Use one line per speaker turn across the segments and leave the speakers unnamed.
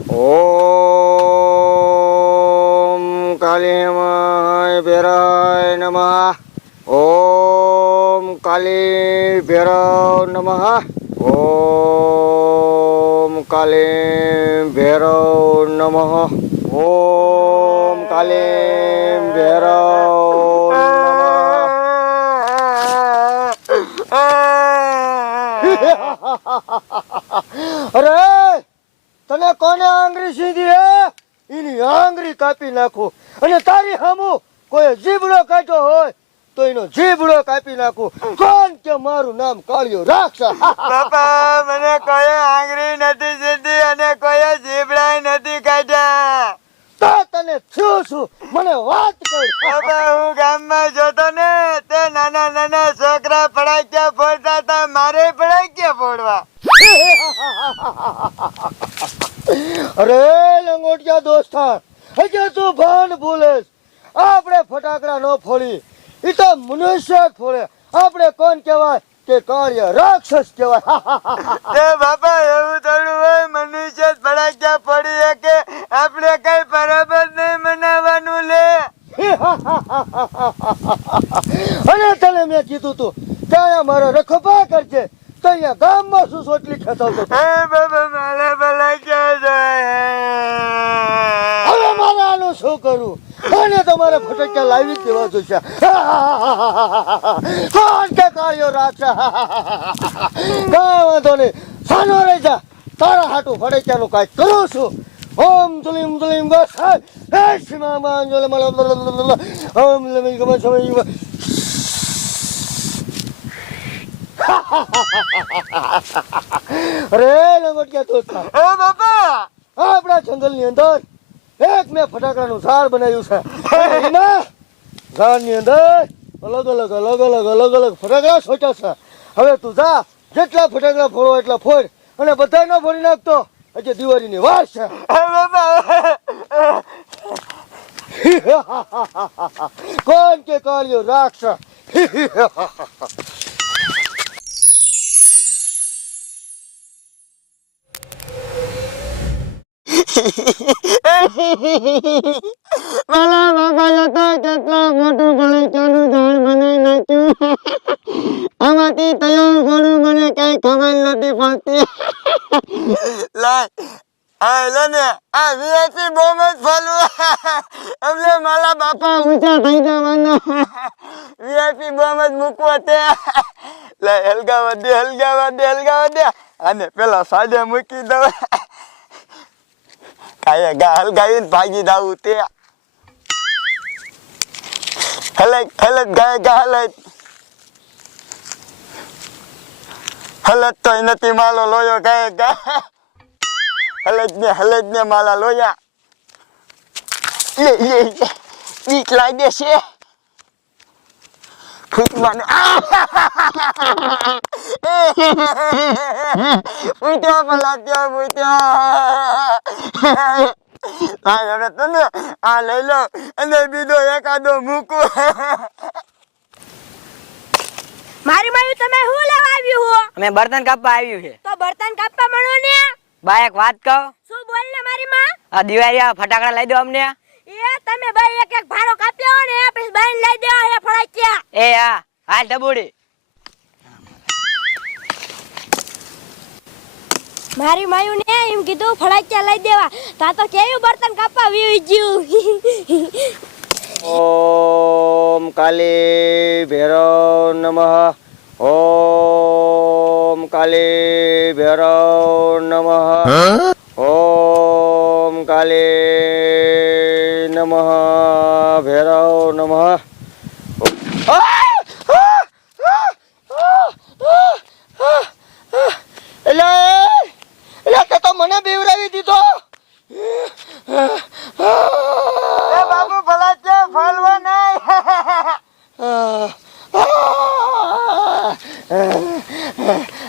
ઓમ કાલીમાય ભેરાય નમઃ ઓમ કાલી ભૈરવ નમઃ ઓમ કાલી ભૈરવ નમઃ ઓમ કાલી ભૈરવ અરે તને કોને આંગળી સીધી હે? એની આંગળી કાપી નાખું. અને તારી સામું કોઈ જીબડો કાઢ્યો હોય તો એનો જીબડો કાપી નાખું. કોણ કે મારું નામ કાળિયો રાક્ષસ
બાપા મને કોઈ આંગળી નથી સીધી અને કોઈ જીબડા નથી કાઢ્યા.
તો તને થયું છું મને વાત કર.
બાપા હું ગામમાં જોતો ને તે નાના નાના છોકરા પડાક્યા ફોડતા હતા મારે પડાક્યા ફોડવા
અરે લંગોટિયા દોસ્તાર હજે તું ભાન ભૂલેસ આપણે ફટાકડા ન ફોડી એ તો મનુષ્ય જ ફોડે. આપણે કોણ કહેવાય? કે કાર્ય રાક્ષસ કહેવાય.
બાપા એવું થોડું હોય મનુષ્ય જ પડાક્યા ફોડી શકે આપણે કઈ બરાબર નહીં મનાવવાનું લે
અને તને મેં કીધું તું કે અહીંયા મારો રખપા કરજે તો અહીંયા ગામમાં શું સોટલી ખેંચાવતો હતો.
એ બાબા મારે પડાક્યા
હવે મારે શું કરવું અને તમારે ફટાકડા લાવી જ દેવા જોઈશે કોણ કે કાર્યો રાખશે કાંઈ વાંધો નહીં. સાનો રહી જા. તારા હાટું ફટાકડાનું કાંઈ કરું છું. ઓમ તુલીમ તુલીમ ગોસાઈ હે શિમા માંજોલે મલ ઓમ લમી ગમ સમય અરે લંગોટિયા તો
એ બાપા!
આપણા જંગલની અંદર એક મેં ફટાકડાનું ઝાડ બનાવ્યું છે. એમાં ઝાડની અંદર અલગ અલગ અલગ અલગ અલગ અલગ ફટાકડા છોટ્યા છે. હવે તું જા, જેટલા ફટાકડા ફોડો એટલા ફોડ. અને બધા ન ફોડી નાખતો. હજી દિવાળીની વાર છે. કોણ કે કાર્યો રાક્ષસ
મારા બાપા તો કેટલા મોટું બગીચાનું ઝાડ આમાંથી તૈયાર મને કઈ ખબર નથી પડતી લાય આ લે ને આ વીઆઈપી બોમ્બ મારા બાપા ઊંચા થઈ જવાના વીઆઈપી બોમ્બ જ મૂકવો તે લાય હલગાવા દે હલગાવા દે હલગાવા દે. અને પેલા સાડે મૂકી દઉં. કાંઈ ગા ગાય ભાગી દાવું તે હલક હલક ગાય ગા હલક હલત તો નથી માલો લોયો ગાય ગા હલજ ને હલજ ને માલા લોયા લે લે બીક છે ફૂટવાનું ફૂટ્યો પેલા ત્યાં ફૂટ્યો હા હવે તને આ લઈ લો અને બીજો એકાદો મૂકું
મારી માયું તમે શું લેવા આવ્યું હો?
અમે બર્તન કાપવા આવ્યું છે.
તો બર્તન કાપવા મળો ને?
બા એક વાત કહો?
શું બોલ ને મારી માં?
આ દિવાળી આ ફટાકડા લઈ દો અમને.
એ તમે ભાઈ એક એક ભાડો કાપ્યો ને પછી બાઈન લઈ દેવા હે ફળાક્યા
એ હા હાલ ઢબુડી
મારી માયુ ને એમ કીધું ફળાક્યા લઈ દેવા. તા તો કેવું બર્તન કાપવા વીવી ગયું.
ઓમ કાલી ભૈરવ નમઃ. ઓમ કાલી ભૈરવ નમઃ. ઓમ કાલી નમઃ ભૈરવ નમઃ એટલે એટલે તે તો મને બીવરાવી દીધો
એ બાબુ ભલા છે ફાલવા નહીં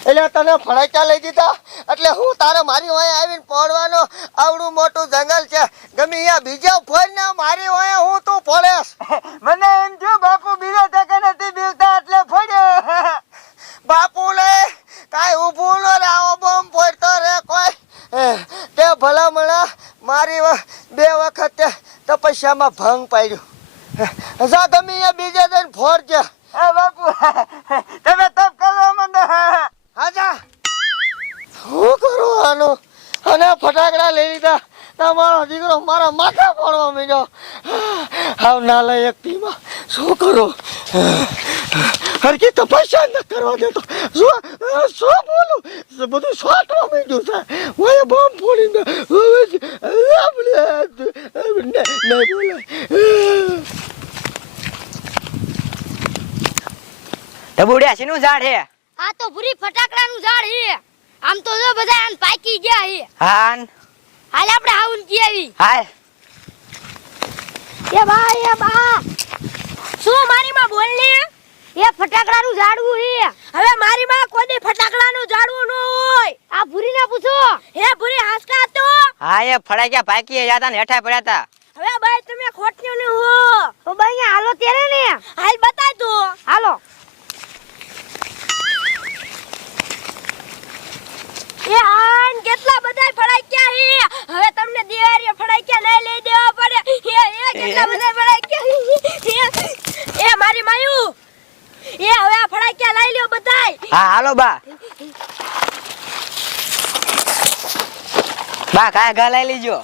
એટલે તને ફળાક્યા લઈ દીધા? એટલે હું તારે મારી વાંહે આવીને પડવાનો? આવડું મોટું જંગલ છે. ગમે અહીંયા બીજો ફોન ને મારી વાંહે હું તું ફોડેસ
મને એમ થયું બાપુ બીજો ટકે નથી બીવતા એટલે ફોડ્યો.
બાપુ લે કાંઈ ઊભું ન રે આવો બોમ્બ ફોડતો રે કોઈ. તે ભલામણા મારી બે વખત તપસ્યામાં ભંગ પાડ્યું. જા ગમે બીજે દિન ફોડ છે
એ બાપુ. તમે
ફટાકડા લઈ લીધા તમારો દીકરો મારા માથા પડવા માંડ્યો. હાવ લઈ એક પીમાં શું કરું? હરકી તપસ્યા ન કરવા દેતો શું શું બોલું? બધું સોટવા માંડ્યું છે? હું બોમ્બ ફોડીને નહીં બોલે.
ડબુડિયા શેનું ઝાડ હે
આ તો ભૂરી ફટાકડાનું ઝાડ છે. આમ તો જો બધા આમ પાકી ગયા છે.
હાન
હાલ આપણે આવું કી આવી.
હાલ.
એ બા એ બા. શું મારી માં બોલ ને એ ફટાકડાનું ઝાડવું હે. હવે મારી માં કોઈ ફટાકડાનું ઝાડવું ન હોય. આ ભૂરી ને પૂછો. હે ભૂરી હાસકા તો.
હા એ ફડાક્યા પાકી હતા ને હેઠા પડ્યા હતા.
હવે ભાઈ તમે ખોટ્યો ને હો તો ભાઈ અહીંયા હાલો ત્યારે ને હાલ બતાય તો હાલો એ આન કેટલા બધા ફડાક્યા હે હવે તમને દિવાળીએ ફડાક્યા નહીં લઈ દેવા પડે એ એ કેટલા બધા ફડાક્યા હે એ મારી માયુ એ હવે આ ફડાક્યા લઈ લ્યો બધાય
હા હાલો બા. બા કાય ઘા લઈ લીજો.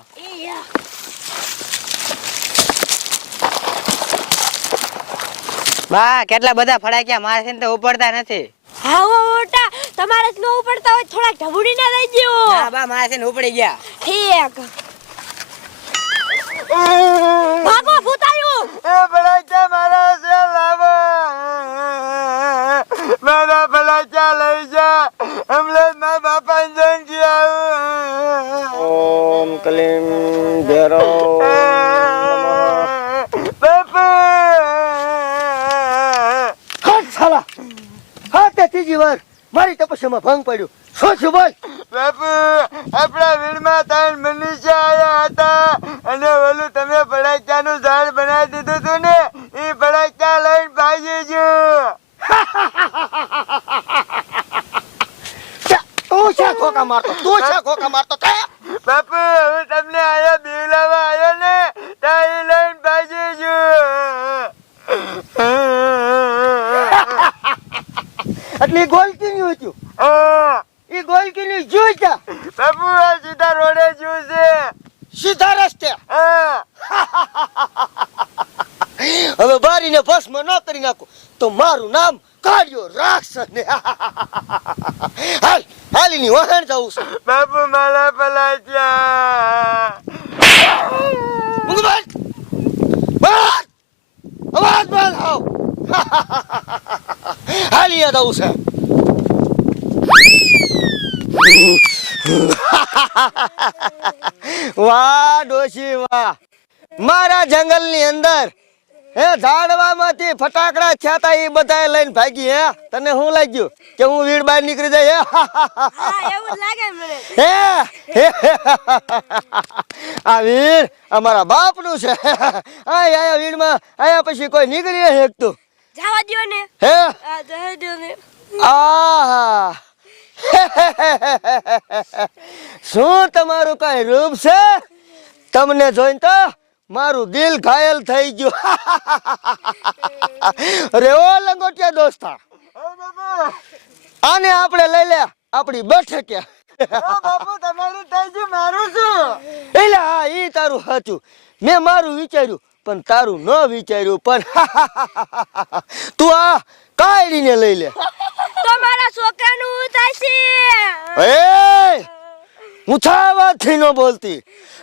બા કેટલા બધા ફડાક્યા મારે તો ઉપડતા નથી.
હાવો ઓટા. તમારે જ ન ઉપડતા હોય થોડાક ઢબુડીને લઈ ગયો
હા બા મારે ઉપડી ગયા.
ઠીક. ભાગો ભૂતાયું.
એ ભલાચા મારા છે લાવો? મારા મારા બાપા જન ગયા
ઓમ કલીમ ભેરો
બાપા.
હા તે ત્રીજી વાર. મારી તપસ્યામાં ભંગ પડ્યો. શું છું બોલ?
બાપુ આપણા વીરમાં ત્રણ મનુષ્ય આયા હતા અને ઓલું તમે ભડાક્યાનું ઝાડ બનાવી દીધું હતું ને એ ભડાક્યા લઈને ભાગી ગયો
તું છે ખોકા મારતો તું છે ખોકા મારતો તે
બાપુ હવે તમને આયા બીવલાવા આવ્યો ને ત્યાં એ લઈને ભાગી ગયો
એટલે ગોલકી નું હતું. એ ગોલકી નું જા
બાપુ આ સીધા રોડે જ્યું છે.
સીધા રસ્તે?
હા.
હવે બારીને ભસ્મ ન કરી નાખો. તો મારું નામ કાઢ્યો રાક્ષસ ને. હાલ હાલીની વહાણ જવું છે.
બાપુ માલા
પલા બંધ અવાજ બંધ આવ હાલી યાદ આવું છે વાહ ડોશી વાહ. મારા જંગલની અંદર હે ઝાડવામાંથી ફટાકડા થયા એ બધા લઈને ભાગી હે. તને શું લાગ્યું? કે હું વીડ બહાર નીકળી જાય હે?
હા
આ વીડ અમારા બાપનું છે. આ આયા વીડમાં આયા પછી કોઈ નીકળી શકતું
જવા દો ને.
હે?
આ જવા દો ને.
આહા. શું તમારું કઈ રૂપ છે? તમને જોઈને તો મારું દિલ ઘાયલ થઈ ગયું. અરે ઓ લંગોટિયા દોસ્તા. આને આપણે લઈ લે આપણી બેઠકે.
હા, બાપુ તમારું થઈ ગયું મારું શું?
એટલે હા એ તારું સાચું. મેં મારું વિચાર્યું પણ તારું ન વિચાર્યું પણ તું આ કાઢીને લઈ લે.
તો મારા છોકરાનું હું થશે?
એ ઉછાવાથી ન બોલતી.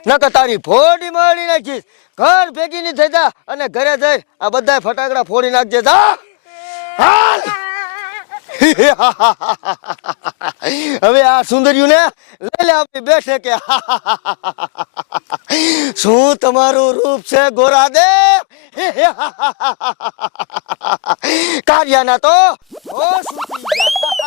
નકર તારી ફોડી મારી નાખીશ. ઘર ભેગી ની થઈ જા અને ઘરે જઈ આ બધા ફટાકડા ફોડી નાખજે. જા. હાલ. હવે આ સુંદર્યું ને લઈ લે આપી બેઠે કે શું તમારું રૂપ છે ગોરાદેવ કાર્યાના તો ઓ સુતી જા